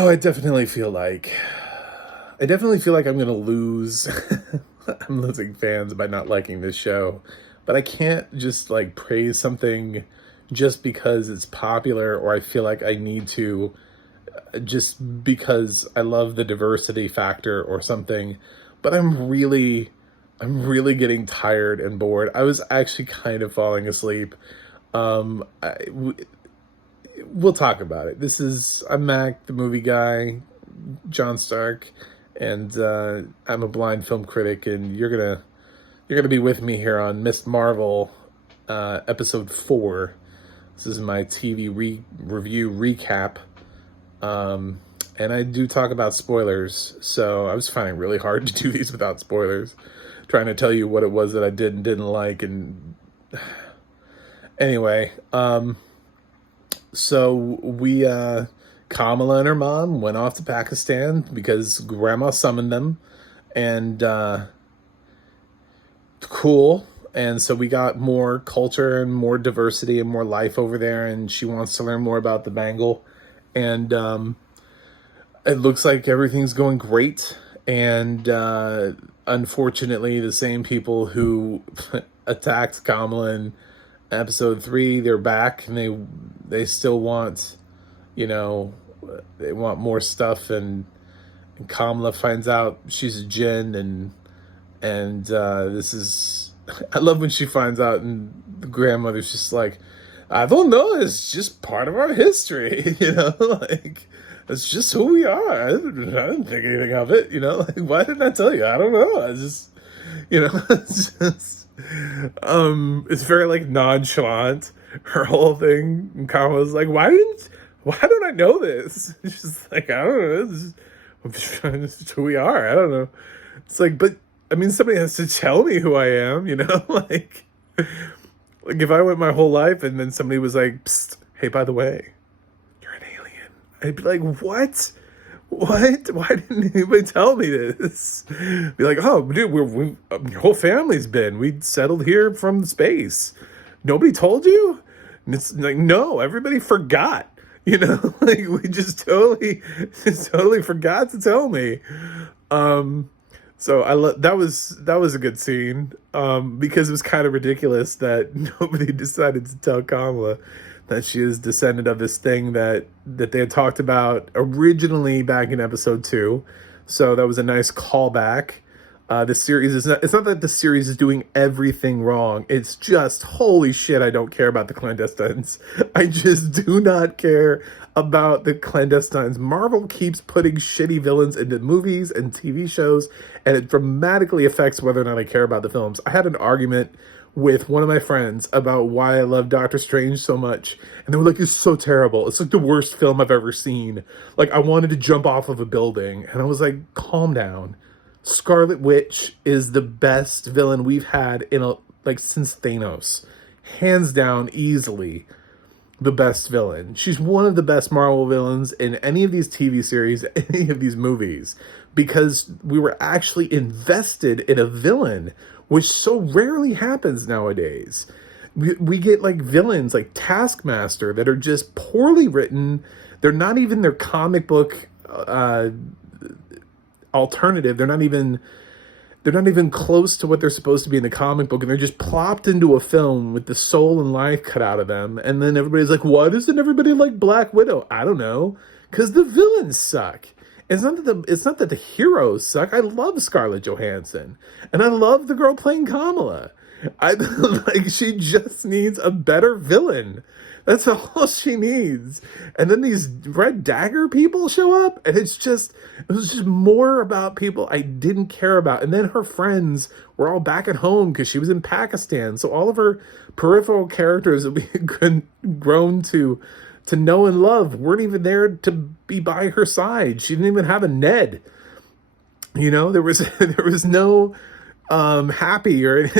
Oh, I definitely feel like I'm gonna lose. I'm losing fans by not liking this show, but I can't just like praise something just because it's popular, or I feel like I need to just because I love the diversity factor or something. But I'm really getting tired and bored. I was actually kind of falling asleep. We'll talk about it. I'm Mac, the movie guy, John Stark, and I'm a blind film critic, and you're gonna be with me here on Miss Marvel, episode 4. This is my review recap, and I do talk about spoilers. So I was finding it really hard to do these without spoilers, trying to tell you what it was that I did and didn't like, and anyway. So Kamala and her mom went off to Pakistan because Grandma summoned them, and cool. And so we got more culture and more diversity and more life over there, and she wants to learn more about the Bengal, and it looks like everything's going great. And unfortunately, the same people who attacked Kamala in episode 3, they're back, and they still want, you know, they want more stuff. And Kamala finds out she's a djinn, and this is I love when she finds out, and the grandmother's just like, I don't know, it's just part of our history. Like, it's just who we are. I didn't think anything of it, like, why didn't I tell you? I don't know. I just, it's just, it's very like nonchalant, her whole thing. And Kamala's like, why don't I know this? She's like, I don't know. This is who we are. I don't know. It's like, but I mean, somebody has to tell me who I am, like if I went my whole life and then somebody was like, psst, hey, by the way, you're an alien. I'd be like, what? What? Why didn't anybody tell me this? Be like, oh, dude, your whole family's been. We settled here from space. Nobody told you? And it's like, no, everybody forgot. Like we just totally forgot to tell me. So that was a good scene, because it was kind of ridiculous that nobody decided to tell Kamala that she is descendant of this thing that they had talked about originally back in episode 2. So that was a nice callback. This series it's not that the series is doing everything wrong. It's just, holy shit, I don't care about the clandestines. I just do not care about the clandestines. Marvel keeps putting shitty villains into movies and TV shows, and it dramatically affects whether or not I care about the films. I had an argument with one of my friends about why I love Doctor Strange so much, and they were like, it's so terrible. It's like the worst film I've ever seen. Like, I wanted to jump off of a building, and I was like, calm down. Scarlet Witch is the best villain we've had since Thanos. Hands down, easily the best villain. She's one of the best Marvel villains in any of these TV series, any of these movies, because we were actually invested in a villain, which so rarely happens nowadays. We get like villains like Taskmaster that are just poorly written. They're not even their comic book alternative. They're not even close to what they're supposed to be in the comic book, and they're just plopped into a film with the soul and life cut out of them. And then everybody's like, why doesn't everybody like Black Widow? I don't know, because the villains suck. It's not that the heroes suck. I love Scarlett Johansson, and I love the girl playing Kamala. She just needs a better villain. That's all she needs. And then these Red Dagger people show up, and it was just more about people I didn't care about. And then her friends were all back at home because she was in Pakistan. So all of her peripheral characters that we had grown to know and love weren't even there to be by her side. She didn't even have a Ned. There was no Happy or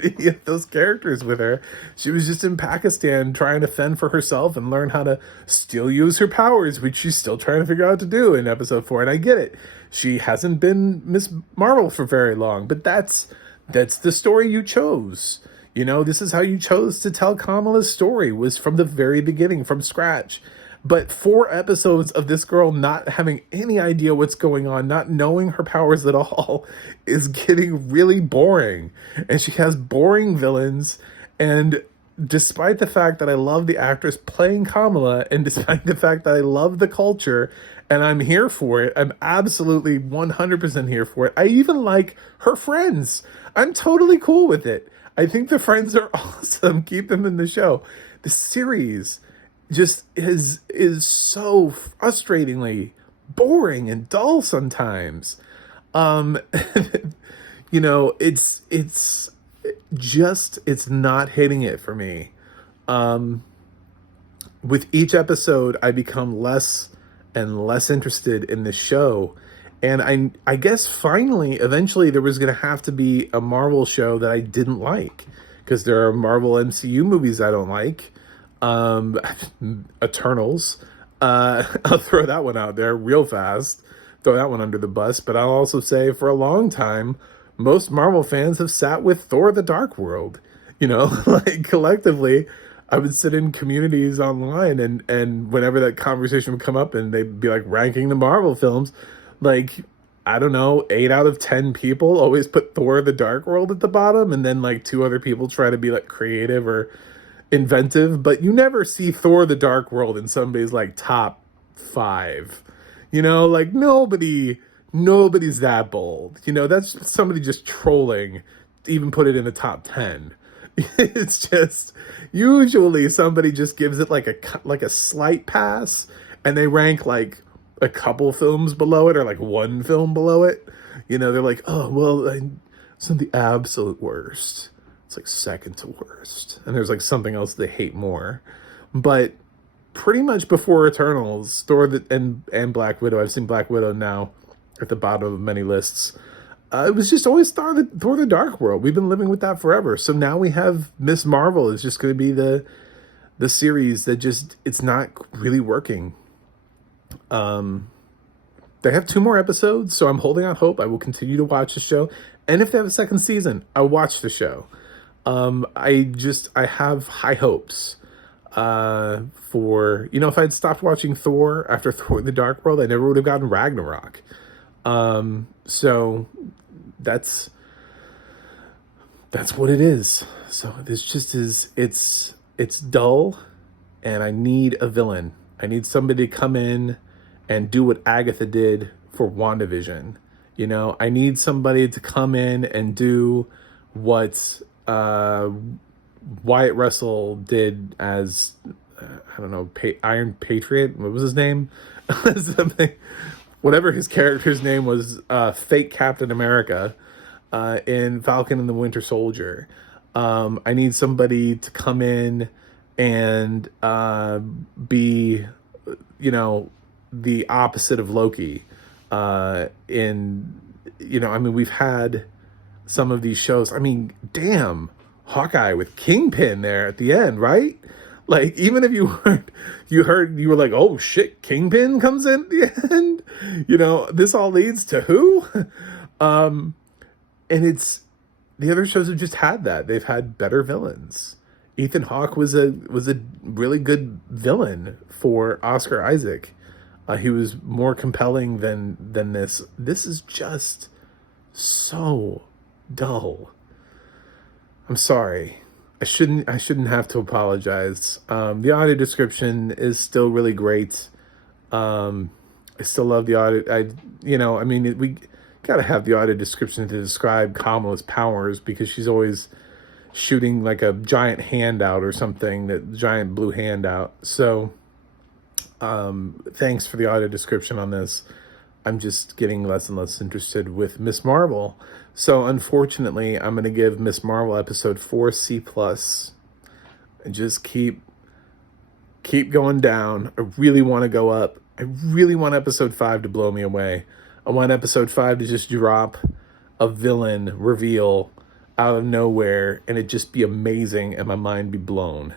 any of those characters with her. She was just in Pakistan trying to fend for herself and learn how to still use her powers, which she's still trying to figure out to do in episode 4. And I get it. She hasn't been Miss Marvel for very long, but that's the story you chose. This is how you chose to tell Kamala's story, was from the very beginning, from scratch. But 4 episodes of this girl not having any idea what's going on, not knowing her powers at all, is getting really boring. And she has boring villains. And despite the fact that I love the actress playing Kamala, and despite the fact that I love the culture and I'm here for it, I'm absolutely 100% here for it. I even like her friends. I'm totally cool with it. I think the friends are awesome. Keep them in the show. The series just is so frustratingly boring and dull sometimes. Um, it's just, it's not hitting it for me. With each episode, I become less and less interested in the show. And I guess finally, eventually, there was going to have to be a Marvel show that I didn't like, because there are Marvel MCU movies I don't like. Eternals. I'll throw that one out there real fast. Throw that one under the bus. But I'll also say, for a long time, most Marvel fans have sat with Thor: The Dark World. Like, collectively, I would sit in communities online, and whenever that conversation would come up and they'd be like ranking the Marvel films, like, I don't know, 8 out of 10 people always put Thor: The Dark World at the bottom, and then like 2 other people try to be like creative or inventive, but you never see Thor: The Dark World in somebody's like top 5. Like, nobody's that bold. That's somebody just trolling to even put it in the top 10. It's just, usually somebody just gives it like a slight pass, and they rank like a couple films below it, or like 1 film below it. They're like, oh well, it's not the absolute worst. It's like second to worst. And there's like something else they hate more. But pretty much before Eternals, and Black Widow, I've seen Black Widow now at the bottom of many lists. It was just always Thor: The Dark World. We've been living with that forever. So now we have Miss Marvel is just going to be the series that just, it's not really working. They have 2 more episodes, so I'm holding out hope. I will continue to watch the show. And if they have a second season, I'll watch the show. I have high hopes for, if I'd stopped watching Thor after Thor: The Dark World, I never would have gotten Ragnarok. So that's what it is. So this just is, it's dull, and I need a villain. I need somebody to come in and do what Agatha did for WandaVision. I need somebody to come in and do what Wyatt Russell did as, I don't know, Iron Patriot. What was his name? Something. Whatever his character's name was, fake Captain America in Falcon and the Winter Soldier. I need somebody to come in and be, the opposite of Loki. We've had some of these shows. Damn, Hawkeye with Kingpin there at the end, right? Like, even if you were like, oh shit, Kingpin comes in at the end. This all leads to who? And it's, the other shows have just had that. They've had better villains. Ethan Hawke was a really good villain for Oscar Isaac. He was more compelling than this. This is just so dull. I'm sorry. I shouldn't have to apologize. The audio description is still really great. I still love the audio. We gotta have the audio description to describe Kamala's powers, because she's always shooting like a giant hand out or something, that giant blue hand out. So thanks for the audio description on this. I'm just getting less and less interested with Miss Marvel. So unfortunately, I'm going to give Miss Marvel episode 4 C+, and just keep going down. I really want to go up. I really want episode 5 to blow me away. I want episode 5 to just drop a villain reveal out of nowhere, and it just be amazing and my mind be blown.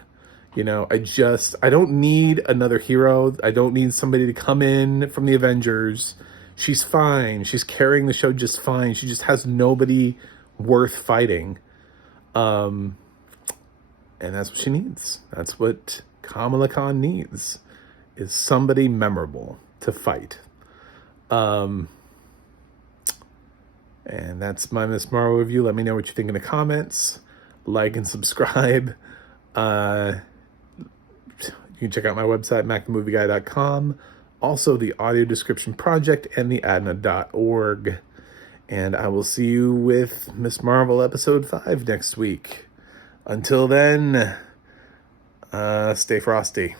I don't need another hero. I don't need somebody to come in from the Avengers. She's fine. She's carrying the show just fine. She just has nobody worth fighting. And that's what she needs. That's what Kamala Khan needs, is somebody memorable to fight. And that's my Miss Marvel review. Let me know what you think in the comments. Like and subscribe. You can check out my website, macthemovieguy.com. Also, the Audio Description Project and the adna.org. And I will see you with Miss Marvel Episode 5 next week. Until then, stay frosty.